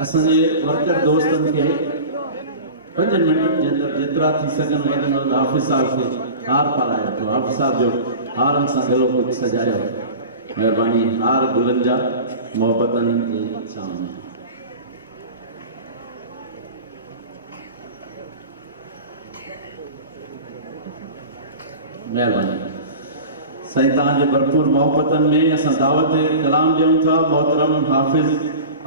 असांजे वर्कर दोस्तनि खे 5 मिनट जे अंदरि जेतिरा थी सघनि वधि हाफ़िज़ साहब खे हार पारायो थो। हाफ़िज़ साहब जो हारनि सां गलो कुझु सजायो। महिरबानी हार गुलनि जा मोहबतनि जे सामने। महिरबानी साईं तव्हांजे भरपूर मोहबतनि में असां दावत कलाम ॾियूं था मोहतरम हाफ़िज़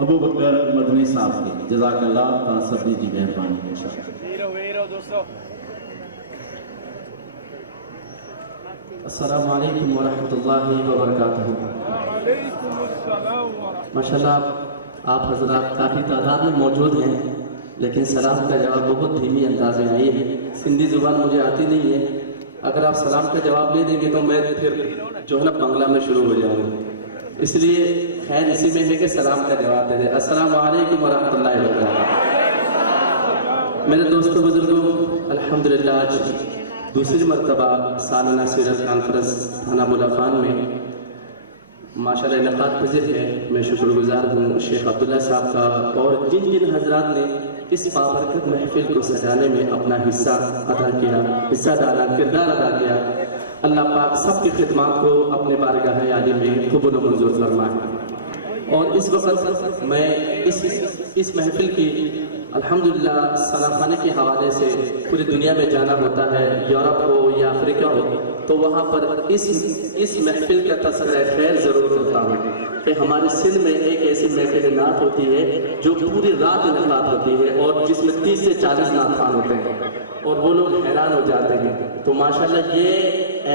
अबू बकर मदनी साहब खे। जज़ाकल्लाह तव्हां सभिनी जी महिरबानी। अस्सलामु अलैकुम वरहमतुल्लाहि वबरकातुहू। माशाल्लाह आप हजरात काफ़ी तादाद में मौजूद हैं, लेकिन सलाम का जवाब बहुत धीमी अंदाज में आई है। सिंधी ज़ुबान मुझे आती नहीं है। अगर आप सलाम का जवाब ले देंगे तो मैं फिर जो है ना बांग्ला में शुरू हो जाऊँगा, इसलिए खैर इसी में है कि सलाम का जवाब दे दे। अस्सलामु अलैकुम वरहमतुल्लाहि वबरकातुहू। मेरे दोस्तों बुजुर्गों, अल्हम्दुलिल्लाह आज दूसरी मरतबा सालाना सीरत कॉन्फ्रेंस थाना मुलाकान में माशाल्लाह इनक़ाद पज़ीर है। मैं शुक्रगुजार हूँ शेख अब्दुल्ला साहब का और जिन जिन हजरात ने इस बाबरकत महफिल को सजाने में अपना हिस्सा अदा किया, हिस्सा डाला, किरदार अदा किया। अल्लाह पाक सबकी खिदमत को अपने बारगाह आली में कबूल व मंजूर फरमाए। और इस वक्त मैं इस महफिल की अल्हम्दुलिल्लाह सलाखाने के हवाले से पूरी दुनिया में जाना होता है, यूरोप हो या अफ्रीका हो, तो वहाँ पर इस महफिल का तस्करा खैर ज़रूर करता हूँ कि हमारे सिंध में एक ऐसी महफिल नात होती है जो पूरी रात इनक़ाद होती है और जिसमें 30 से 40 नातखान होते हैं और वो लोग हैरान हो जाते हैं। तो माशाल्लाह ये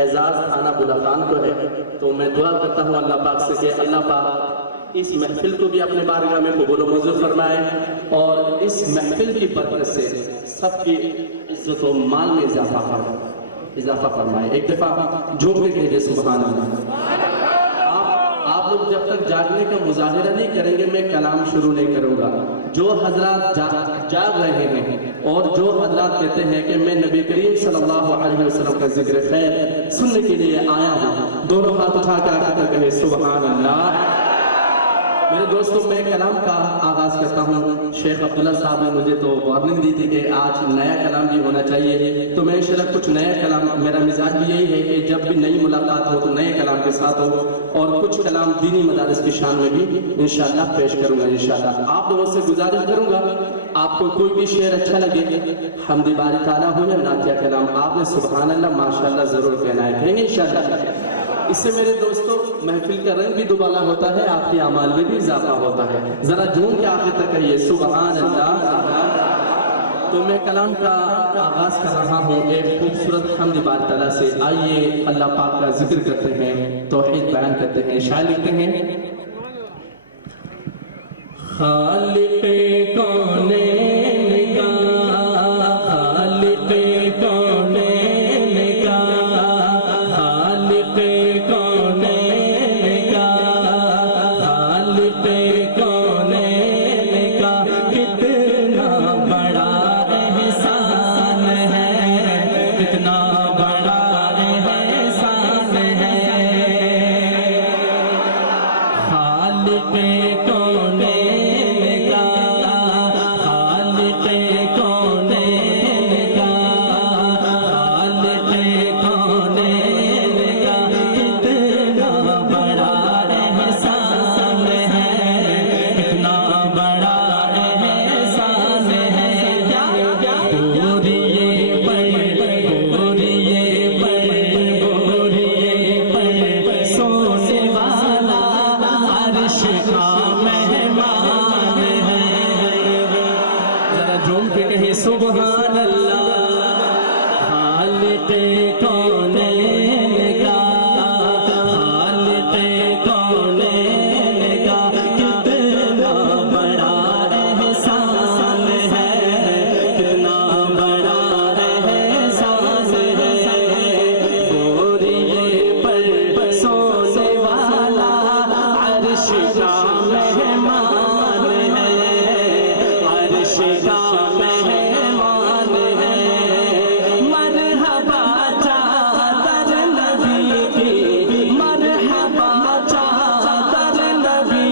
एजाज़ थाना बुलाकान को है। तो मैं दुआ करता हूँ अल्लाह पाक से कि अल्लाह पाक इस महफिल को भी अपने बारगाह में कबूल व मंजूर फरमाए और इस महफिल की बरकत से सबकी इज्जत व माल में इजाफा फरमाए। एक दफा झूम के कहिए सुभान अल्लाह। आप लोग जब तक जागने का मुजाहिरा नहीं करेंगे मैं कलाम शुरू नहीं करूंगा। जो हजरात जाग रहे हैं और जो हजरात कहते हैं कि मैं नबी करीम सल्लल्लाहु अलैहि वसल्लम का जिक्र खैर सुनने के लिए आया हूँ, दोनों हाथ उठा कर कहे सुभान अल्लाह। मेरे दोस्तों, मैं कलाम का आगाज करता हूँ। शेख अब्दुल्ला साहब ने मुझे तो वार्निंग दी थी कि आज नया कलाम भी होना चाहिए, तो मैं इंशाल्लाह कुछ नया कलाम, मेरा मिजाज भी यही है कि जब भी नई मुलाकात हो तो नए कलाम के साथ हो और कुछ कलाम दीनी मदारिस की शान में भी इंशाल्लाह पेश करूंगा। इंशाल्लाह आप लोगों से गुजारिश करूंगा, आपको कोई भी शेर अच्छा लगे, हमदी बारी ताला हो या नातिया कलाम, आपने सुभान अल्लाह माशाल्लाह जरूर कहना है, कहेंगे इंशाल्लाह। इससे मेरे दोस्तों महफिल का रंग भी दुबाला होता है, आपके अमाल में भी इजाफा होता है। जरा झूम के आखिर तक कहिए सुभान अल्लाह। तो मैं कलाम का आगाज कर रहा हूँ एक खूबसूरत हम्द बारी ताला से। आइए अल्लाह पाक का जिक्र करते हैं, तौहीद बयान करते हैं। शायर लिखते हैं, खालिक़े कौनैन का, खालिक़े कौनैन का, खालिक़े कौनैन का, खालिक़े कौनैन का कितना बड़ा एहसान है, कितना बड़ा एहसान है। खालिक़े सुभान अल्लाह। खालिक़े कौनैन का, खालिक़े कौनैन का कितना बड़ा एहसान है, कितना बड़ा एहसान है। बोरिए पर सोने वाला अर्श का मेहमान है, अर्श का नबी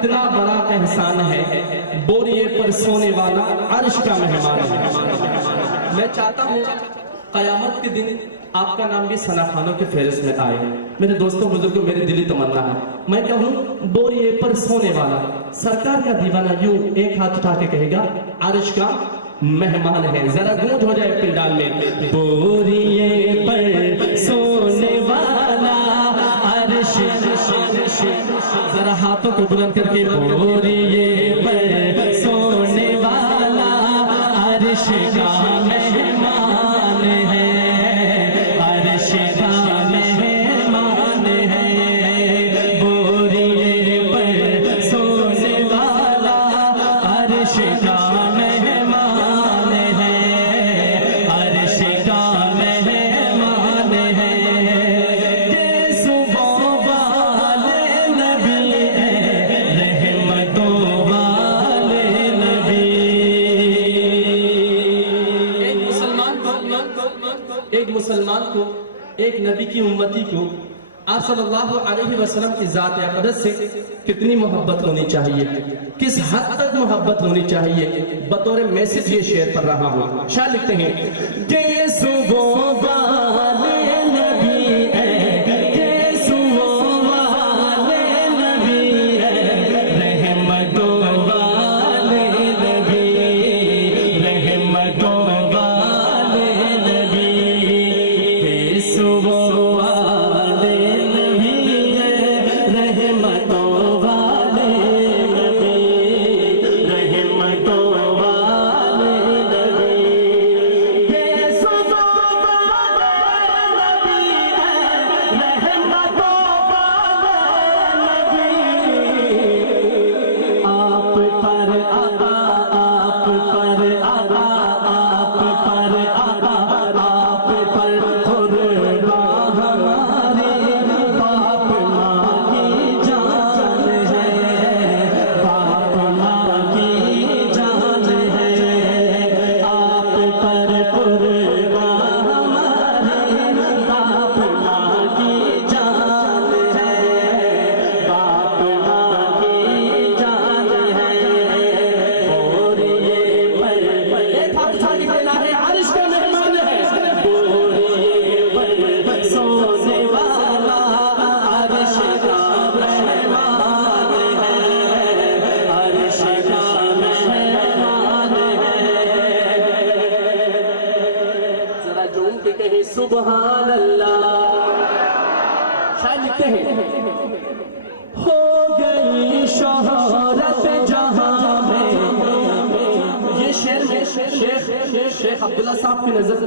कितना बड़ा एहसान है, बोरिए पर सोने वाला अर्श का मेहमान है। मैं चाहता हूँ कयामत के दिन आपका नाम भी सना खानों के फेहरिस्त में आए। मेरे दोस्तों बुजुर्गों, मेरी दिली तमन्ना है, मैं कहूँ बोरिए पर सोने वाला सरकार का दीवाना यूं एक हाथ उठा के कहेगा अर्श का मेहमान है। जरा गूंज हो जाए पिंडाल में, बोरिए पर सोने वाला अर्श। जरा हाथों को बुलंद करके, बोरिए पर सोने वाला अर्श का मेहमान है, अर्श का मेहमान है। बोरिए पर सोने वाला अर्श का मेहमान है, अर्श का मेहमान है। ये सुबह वाले नबी है, रहमतों वाले नबी। एक मुसलमान को एक नबी की उम्मती को आप सल्लल्लाहु अलैहि वसल्लम की जात अक़दस से कितनी मोहब्बत होनी चाहिए, किस हद तक मोहब्बत होनी चाहिए, बतौर मैसेज ये शेयर कर रहा हूँ। शायद लिखते हैं कि ये सुबह वाले नबी है, ये सुबह वाले नबी है, रहमतों वाले नबी, रहमतों वाले नबी। ये सुबह वाले नबी है, रहमतों वाले नबी, रहमतों वाले नबी। ये सुबह वाले नबी है, रहमतों वाले नबी। आप पर आका, आप पर आका, आप पर आका, आप पर खुदा हमारे बाप माँ की जान है, बाप माँ की जान है। आप पर खुदा हमारे बाप माँ की जान है, बाप माँ की जान है। और ये पर एक हाथ उठा के कहना है अर्श का मेहमान है, बोरिए पर सोने वाला अर्श का मेहमान है, अर्श का मेहमान है। जरा झूम के कहे सुभान अल्लाह। शायद लिखते हैं हो गई शोहरत जहां में। ये शेर में शेख अब्दुल्ला साहब की नजर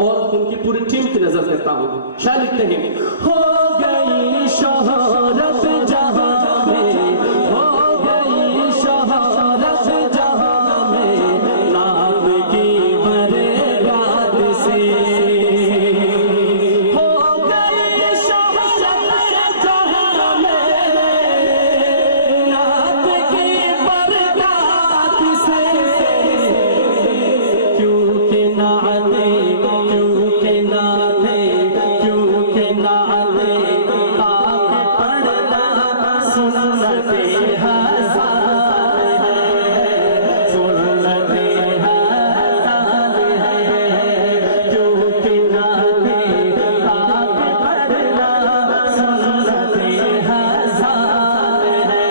और उनकी पूरी टीम की नजर करता हूँ। शायद लिखते हैं हो गई शोहरत जहां में, हो गई शोहरत जहां में, नाम की बरगाद से। हो गई शोहरत जहां में, नाम की बरगाद से। क्योंकि नाते, क्योंकि नाते, क्योंकि नाते आप पढ़ना सुन्नते हज़ार है, सुन्नते हज़ार है। क्योंकि नाते आप पढ़ना सुन्नते हज़ार है,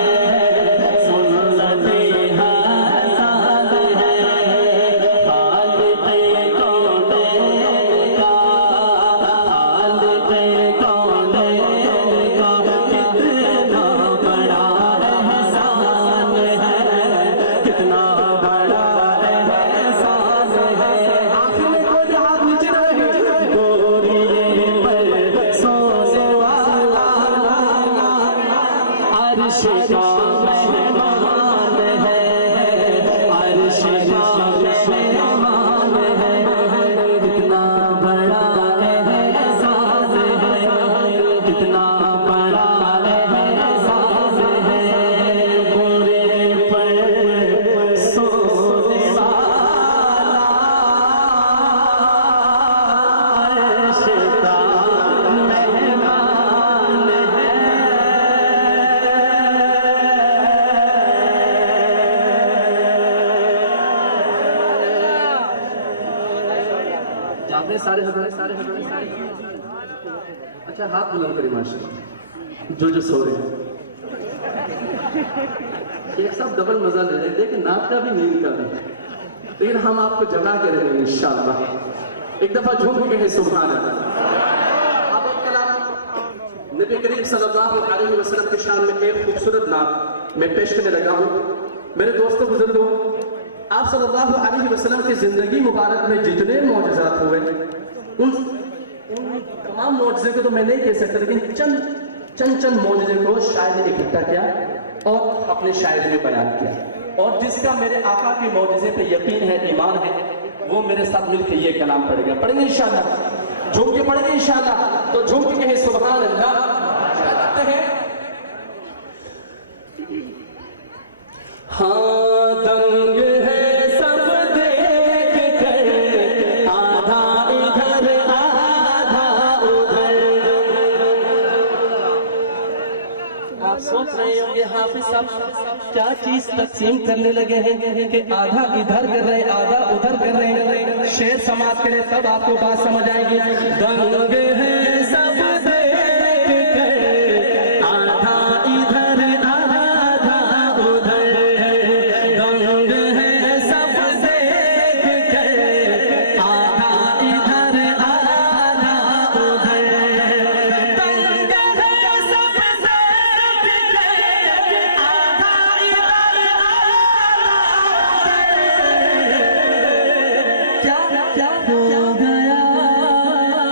सुन्नते हज़ार है। खालिक़े कौनैन का, खालिक़े कौनैन का कितना बड़ा एहसान है, कितना बड़ा एहसान है। आखिर में कोई हाथ नीचे न रहे। बोरिए पर सोने वाला अर्श का मेहमान है, अर्श का मेहमान है। कितना बड़ा एहसान है, कितना बड़ा एहसान है। बोरे पर सोने वाला अर्श का मेहमान है। अपने सारे हजरात अच्छा हाथ बुलंद करें माशाल्लाह, जो सो रहे हैं एक सब डबल मजा ले रहे हैं, देखिए नाक का भी नींद का भी, लेकिन हम आपको जगा के रहेंगे इंशाअल्लाह। एक दफा झूम के कहे सुभान अल्लाह। अब कलाम नबी करीम सल्लल्लाहु अलैहि वसल्लम के शान में एक खूबसूरत नात मैं पेश करने लगा हूँ। मेरे दोस्तों बुजुर्गों, आप सल्लल्लाहु अलैहि वसल्लम की जिंदगी मुबारक में जितने मौजज़ात हुए उन तमाम मौजज़े को तो मैं नहीं कह सकता, लेकिन चंद मौजज़े को शायद इकट्ठा किया और अपने शायरी में बयान किया। और जिसका मेरे आका के मौजज़े पे यकीन है, ईमान है, वो मेरे साथ मिलकर ये कलाम पढ़ेगा। पढ़ेंगे इंशाअल्लाह, झूम के पढ़ेंगे इंशाअल्लाह। तो झूम के कहे सुभान अल्लाह। कहते हैं हाँ दंग है सब देख कर, आधा इधर आधा उधर। आप सोच रहे होंगे हाफिज साहब क्या चीज तकसीम करने लगे हैं कि आधा इधर कर रहे हैं आधा उधर कर रहे हैं। शेर समाप्त करें तब आपको बात समझ आएगी। दंग है सब देख कर, आधा इधर आधा उधर। दंग है सब देख कर, आधा इधर आधा उधर। दंग है सब देख कर, आधा इधर क्या क्या हो गया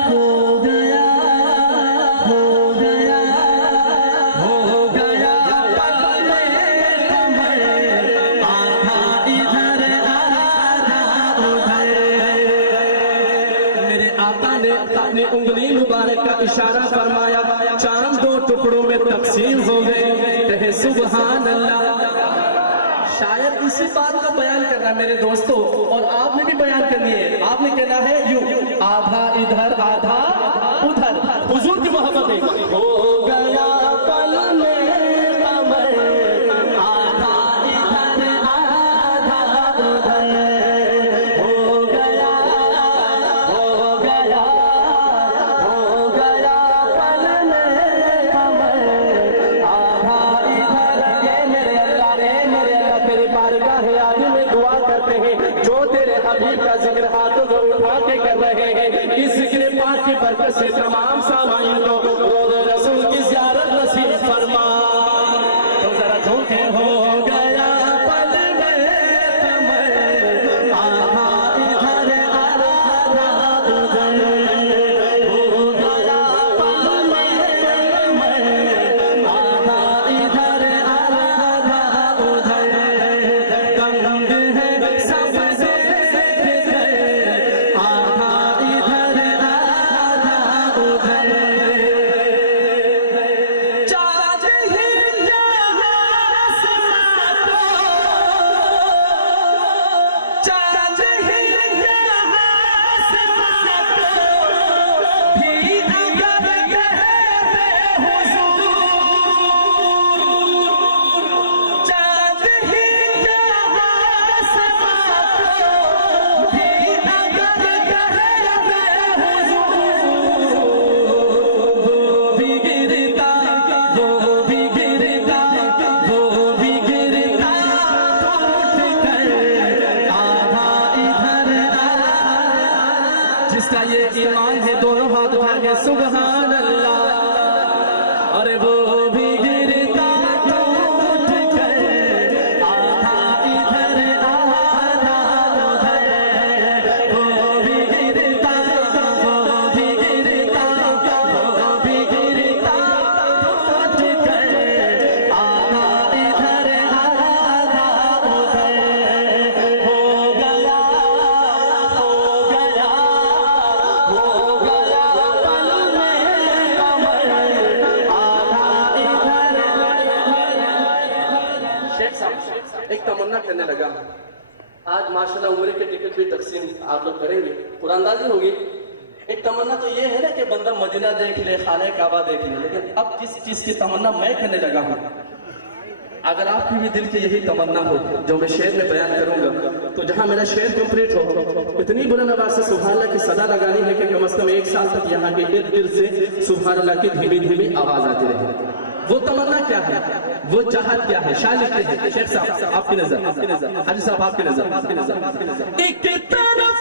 हो गया हो गया हो गया पल में कमर, आधा इधर आधा उधर। मेरे आका ने अपनी उंगली मुबारक का इशारा फरमाया, चांद दो टुकड़ों में तकसीम हो गए। कहे सुभान अल्लाह। शायर इसी बात को बयान कर रहा है मेरे दोस्तों, और आपने भी बयान करनी है। आपने कहना है यूं, आधा इधर आधा उधर। हुजूर की मोहब्बत है। हो गया पल में कमर, आधा इधर आधा उधर। हो गया हो गया हो गया पल में कमर, आधा इधर। ये मेरे अल्लाह तेरी बारगाह है आज में दुआ करते हैं, जो तेरे हबीब का जिक्र हाथों को उठा के कर रहे हैं, इस जिक्र पाक की बरकत से तमाम सामाइन को रोज़े रसूल की ज़ियारत नसीब फरमा। तो जरा झूठे हो गया पल में कमर, आधा इधर आधा उधर। हो गया पल में कमर, आधा इधर आधा उधर। दंग है सब देख कर, आधा इधर आधा उधर। चाँद ही आसमां को, चाँद ही आसमां को भी अगर कहते हुजूर, चाँद ही आसमां को भी अगर कहते हुजूर। वो भी गिरता वो भी गिरता वो भी गिरता उठ कर, आधा इधर आधा। जिसका ये ईमान है दोनों हाथ उठा के सुभान अल्लाह। अरे वो भी गिरता उठ कर, आधा इधर आधा उधर। वो भी गिरता वो भी गिरता वो भी गिरता उठ कर, आधा इधर आधा उधर। हो गया हो गया हो गया पल में कमर, आधा इधर। शेख साहब एक तमन्ना करने लगा। आज माशाल्लाह उम्र के टिकट भी तकसीम आप लोग करेंगे, कुरानदाजी होगी। एक तमन्ना तो ये है ना कि बंदा मदीना देख ले, खाने काबा देख ले, लेकिन अब जिस चीज की तमन्ना मैं करने लगा हूँ, अगर आपकी भी दिल की यही तमन्ना हो जो मैं शेर में बयान करूंगा, तो जहां मेरा शेर कंप्लीट हो इतनी बुलंद आवाज से सुभान अल्लाह की सदा लगानी है कि कम से कम 1 साल तक यहाँ के इर्द गिर्द से सुभान अल्लाह की धीमी धीमी आवाज आती रहे। वो तमन्ना क्या है, वो चाहत क्या है? शायर लिखते हैं, शेख साहब आपकी नजर, हाजी साहब आपकी नजर, एक तरफ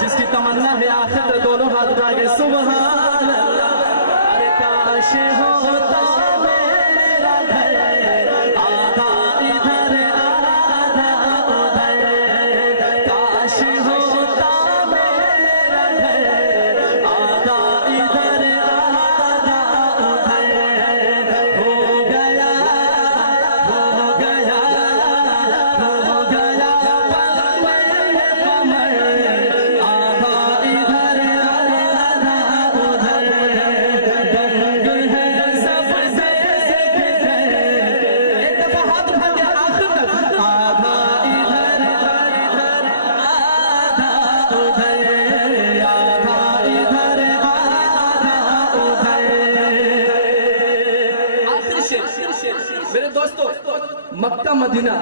जिसकी तमन्ना है आखिर दोनों हाथ उठा के सुभान अल्लाह। अरे काश होता मेरा घर, आधा इधर आधा उधर, काश होता मेरा घर, आधा इधर आधा उधर, हो गया हो गया हो गया मेरे दोस्तों, मक्का मदीना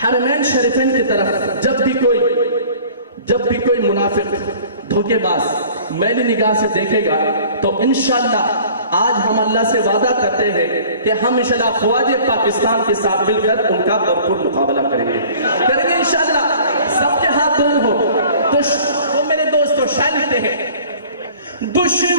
हरमैन शरीफैन की तरफ जब भी कोई मुनाफिक धोखेबाज मैली निगाह से देखेगा तो इंशाअल्लाह आज हम अल्लाह से वादा करते हैं कि हम इंशाअल्लाह ख्वाजे पाकिस्तान के साथ मिलकर उनका भरपूर मुकाबला करेंगे इंशाअल्लाह। सबके हाथ दूर हो तो मेरे दोस्तों शायर लिखते हैं, दुश्मन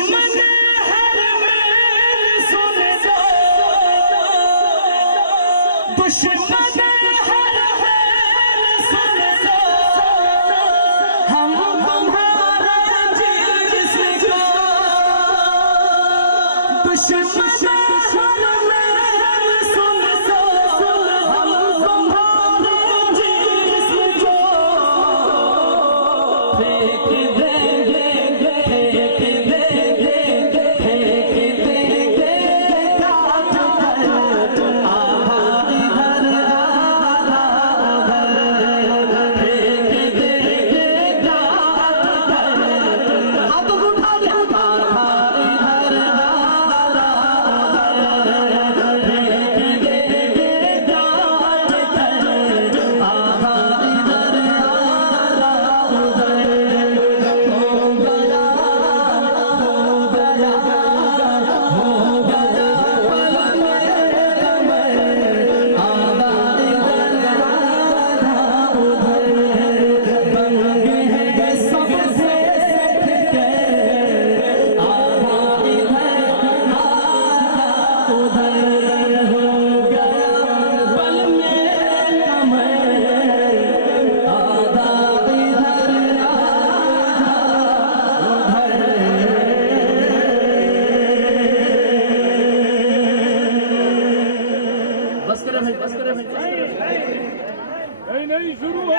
नहीं शुरू हो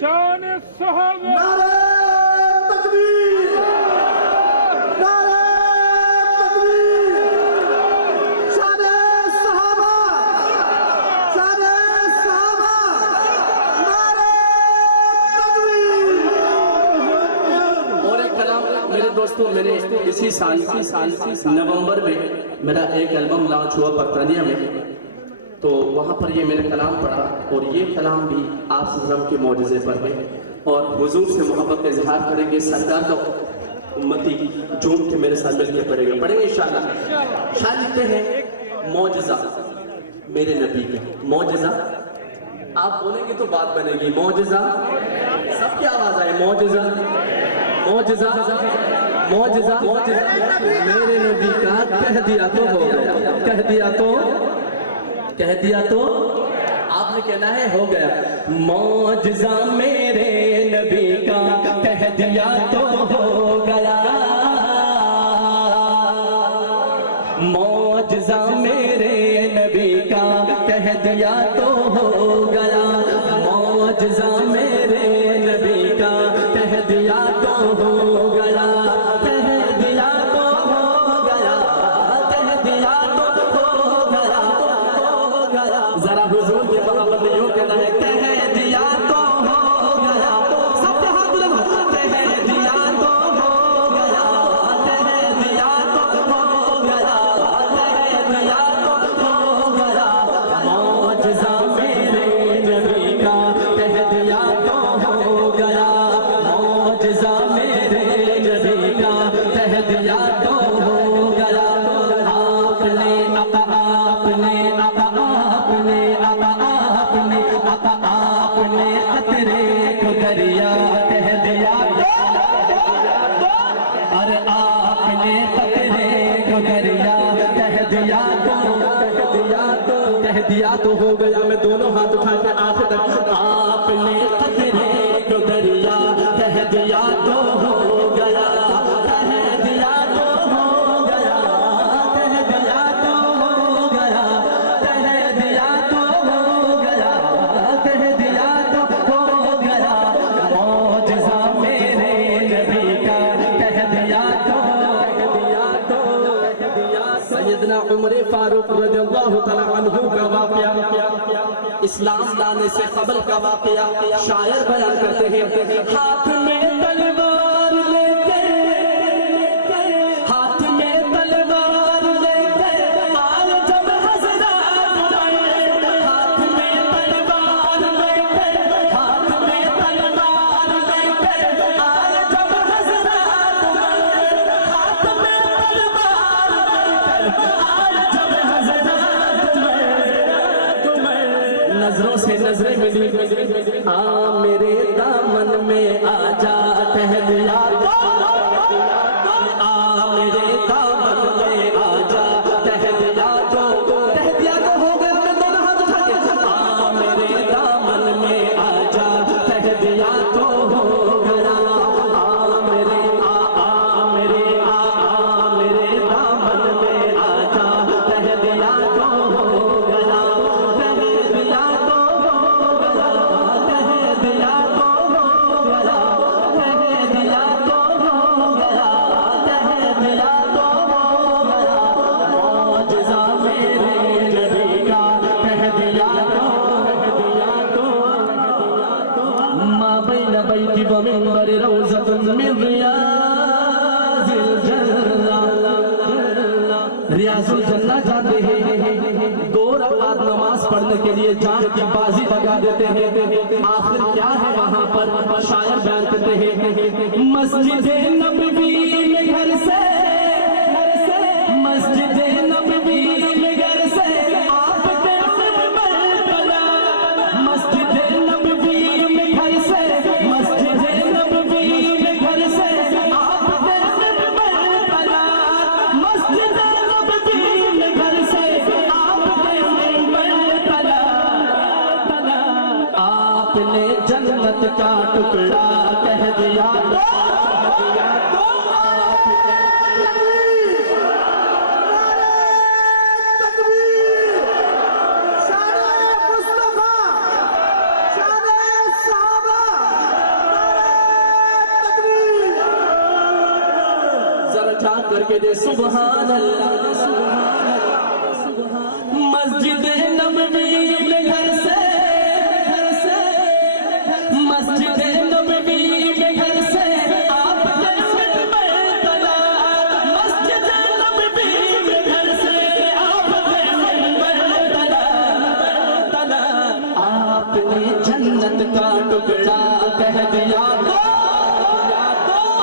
शान सहाबा नारे तकबीर, नारे तकबीर, शान सहाबा, शान सहाबा, नारे तकबीर। और एक कलाम मेरे दोस्तों, मेरे इसी साल नवंबर में मेरा एक एल्बम लॉन्च हुआ बरतानिया में, तो वहाँ पर ये मैंने कलाम पढ़ा और ये कलाम भी आप सल्लम के मौजज़े पर है और हुजूर से मोहब्बत का इजहार करेंगे। सरदार का उम्मती झूम के मेरे साथ मिलकर पढ़ेंगे इंशाअल्लाह। शायर लिखते हैं, मौजज़ा मेरे नबी का मौजज़ा। आप बोलेंगे तो बात बनेगी। मौजज़ा, सबकी आवाज आए। मौजज़ा, मौजज़ा, मौजज़ा, मौजज़ा मेरे नबी का। कह दिया तो हो गया, कह दिया तो, कह दिया तो आपने कहना है हो गया। मौजज़ा मेरे नबी का, कह दिया तो हो गया। मौजज़ा मेरे नबी का, कह दिया तो हो गया। मौजज़ा मेरे नबी का, कह दिया तो हो गया। कह दिया तो हो गया, कह दिया तो हो गया, हो गया। जरा हुजूर के बराबर में यूं कहना है, कह दिया तो हो गया। सबके हाथ लगाओ। कह दिया तो हो गया, कह दिया तो हो गया, कह दिया तो हो गया। मौजज़ा मेरे नबी का, कह दिया तो हो गया। मौजज़ा मेरे नबी का, कह दिया तो हो गया। आपने आपने खतरे को दरिया कह दिया। अरे आपने खतरे को दरिया कह दिया तो, कह दिया तो, कह दिया तो हो गया। मैं दोनों हाथ उठा के आखिर तक। आपने खतरे को दरिया कह दिया तो हो गया। कह दिया तो हो गया, कह दिया तो हो गया, कह दिया तो हो गया, कह दिया तो हो गया। मौजज़ा मेरे नबी का, कह दिया तो, कह दिया तो, कह दिया। सैयदना उमर फारूक रज़ियल्लाहु तआला अन्हु का वाक़या, इस्लाम लाने से कबल का वाक़या शायर बयान करते हैं। हाथ में तलवार लेके, हाथ में तलवार लेके आए जब हज़रात में। हाथ में तलवार लेके, हाथ में तलवार लेके आए जब हज़रात में। हाथ में तलवार लेके आए जब हज़रात में। नजरों से नजरें मिली। मेरे दामन में आजा कह दिया। मेरे दामन में आजा कह दिया तो, कह दिया तो हो गया। मैं दोनों हाथ उठा के। मेरे दामन में आजा कह दिया तो हो गया। मेरे मेरे दामन में आजा कह दिया तो हो गया। कह दिया तो हो गया, कह दिया तो हो गया, कह दिया तो हो गया, कह दिया तो हो गया। मौजज़ा मेरे नबी का, कह दिया तो, कह दिया तो, कह दिया तो। मा बैन बैती व मिंबर रौज़तुन मिन रियाज़िल जन्नह। रियाज़ुल जन्नह जाते हैं, 2 रकात नमाज पढ़ने के लिए जान की बाजी लगा देते हैं। आखिर क्या है वहां पर? शायर बयान करते हैं। मस्जिद नबवी में घर से, मस्जिद नबवी में घर से आपके मिंबर बना। मस्जिद नबवी में घर से, मस्जिद नबवी में घर से आपके मिंबर बना। मस्जिद नबवी में घर से आपके मिंबर बना। आपने जन्नत का टुकड़ा कह दिया तो, कह दिया तो। तकबीर, शान मुस्तफा, शान सहाबा, तकबीर। जरा जान करके दे सुभान अल्लाह, सुभान अल्लाह, सुभान। मस्जिद नबवी में घर से, मस्जिद नबवी में घर से आपके मिंबर बना। मस्जिद नबवी में घर से आपके मिंबर बना। आपने जन्नत का टुकड़ा कह दिया तो,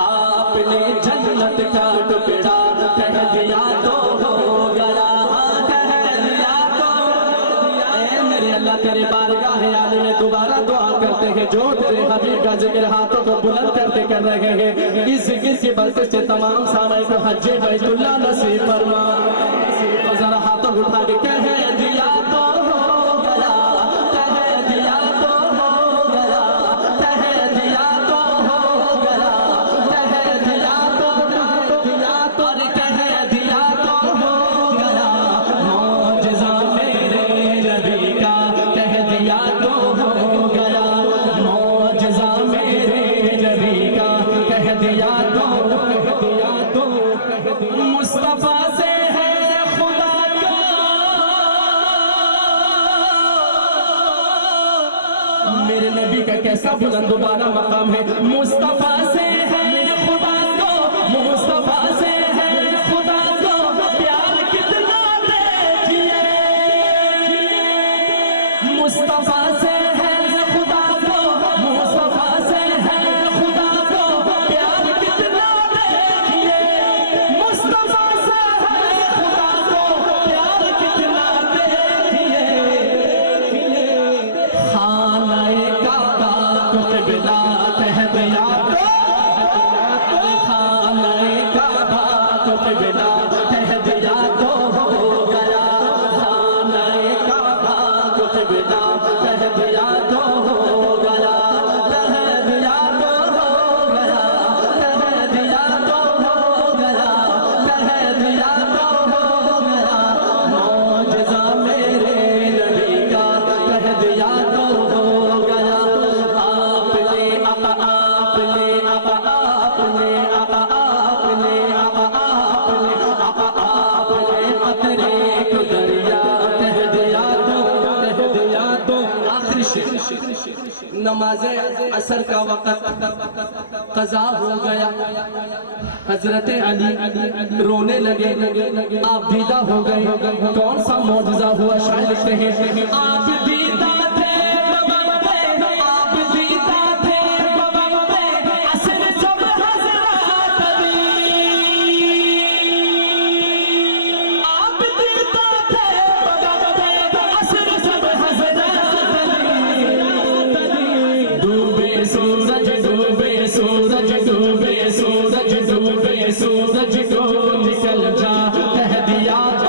आपने जन्नत का टुकड़ा कह दिया तो। तेरे बारगाह आने में दोबारा दुआ करते हैं, जो तेरे हबीब का जिक्र हाथों को बुलंद करके कर रहे हैं। इस जिक्र की बरकत से तमाम सामने को हज्जे बैतुल्लाह नसीब फरमा। तो जरा हाथों उठा के कह दिया तो हो गया, कह दिया तो हो गया, कह दिया तो हो गया, कह दिया तो और कह दिया तो हो गया। मौजज़ा मेरे नबी का कह दिया तो हो गया, मौजज़ा मेरे नबी का कह दिया तो मुस्तफा से है खुदा का मेरे नबी का कैसा बुलंद वाला मकाम है। मुस्तफा से है खुदा को, मुस्तफा से है खुदा को प्यार कितना देखिए। मुस्तफा से है खुदा को, मुस्तफा से है खुदा को प्यार कितना देखिए। मुस्तफा से है खुदा को प्यार कितना देखिए। खानाए काबा को क़िबला कह दिया तो, खानाए काबा को क़िबला कह दिया तो हो गया। खानाए काबा को क़िबला कह दिया तो हो गया, कह दिया तो हो गया, कह दिया तो हो गया, कह दिया तो हो गया। मौजज़ा मेरे नबी का कह दिया तो हो गया। आपने अपने को दरिया कह दिया तो आखिरी शेर। नमाज़े असर का वक़्त क़ज़ा हो गया। हजरत अली रोने लगे, आप विदा हो गए। कौन सा मौजज़ा हुआ? शायर लिखते हैं आप विदा थे बवम पे, आप विदा थे बवम पे, असर जब हज़रत अली। आप विदा थे बवम पे, असर जब हज़रत अली। डूबे सूरज, डूबे सूरज, डूबे सूरज, डूबे सूरज को निकल जा कह दिया तो।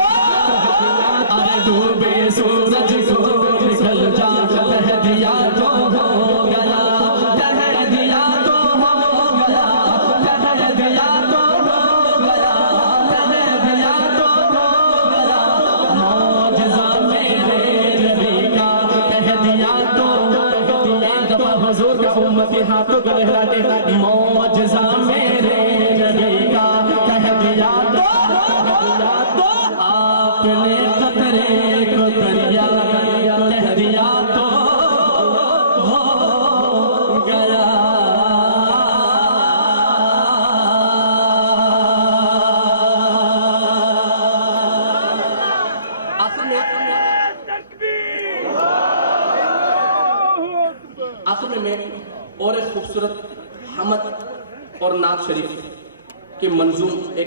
अरे डूबे सूरज को निकल जा कह दिया तो हो गया, कह दिया तो हो गया, कह दिया तो हो गया, कह दिया तो हो गया। मौजज़ा मेरे नबी का कह दिया तो। एक दफा हुजूर का उम्मती हाथों को लहरा के मौजज़ा मेरे नबी का कह दिया तो आपने खतरे को दरिया कह दिया तो हो गया। आखिर में और एक खूबसूरत हमद और नात शरीफ के मंजूम एक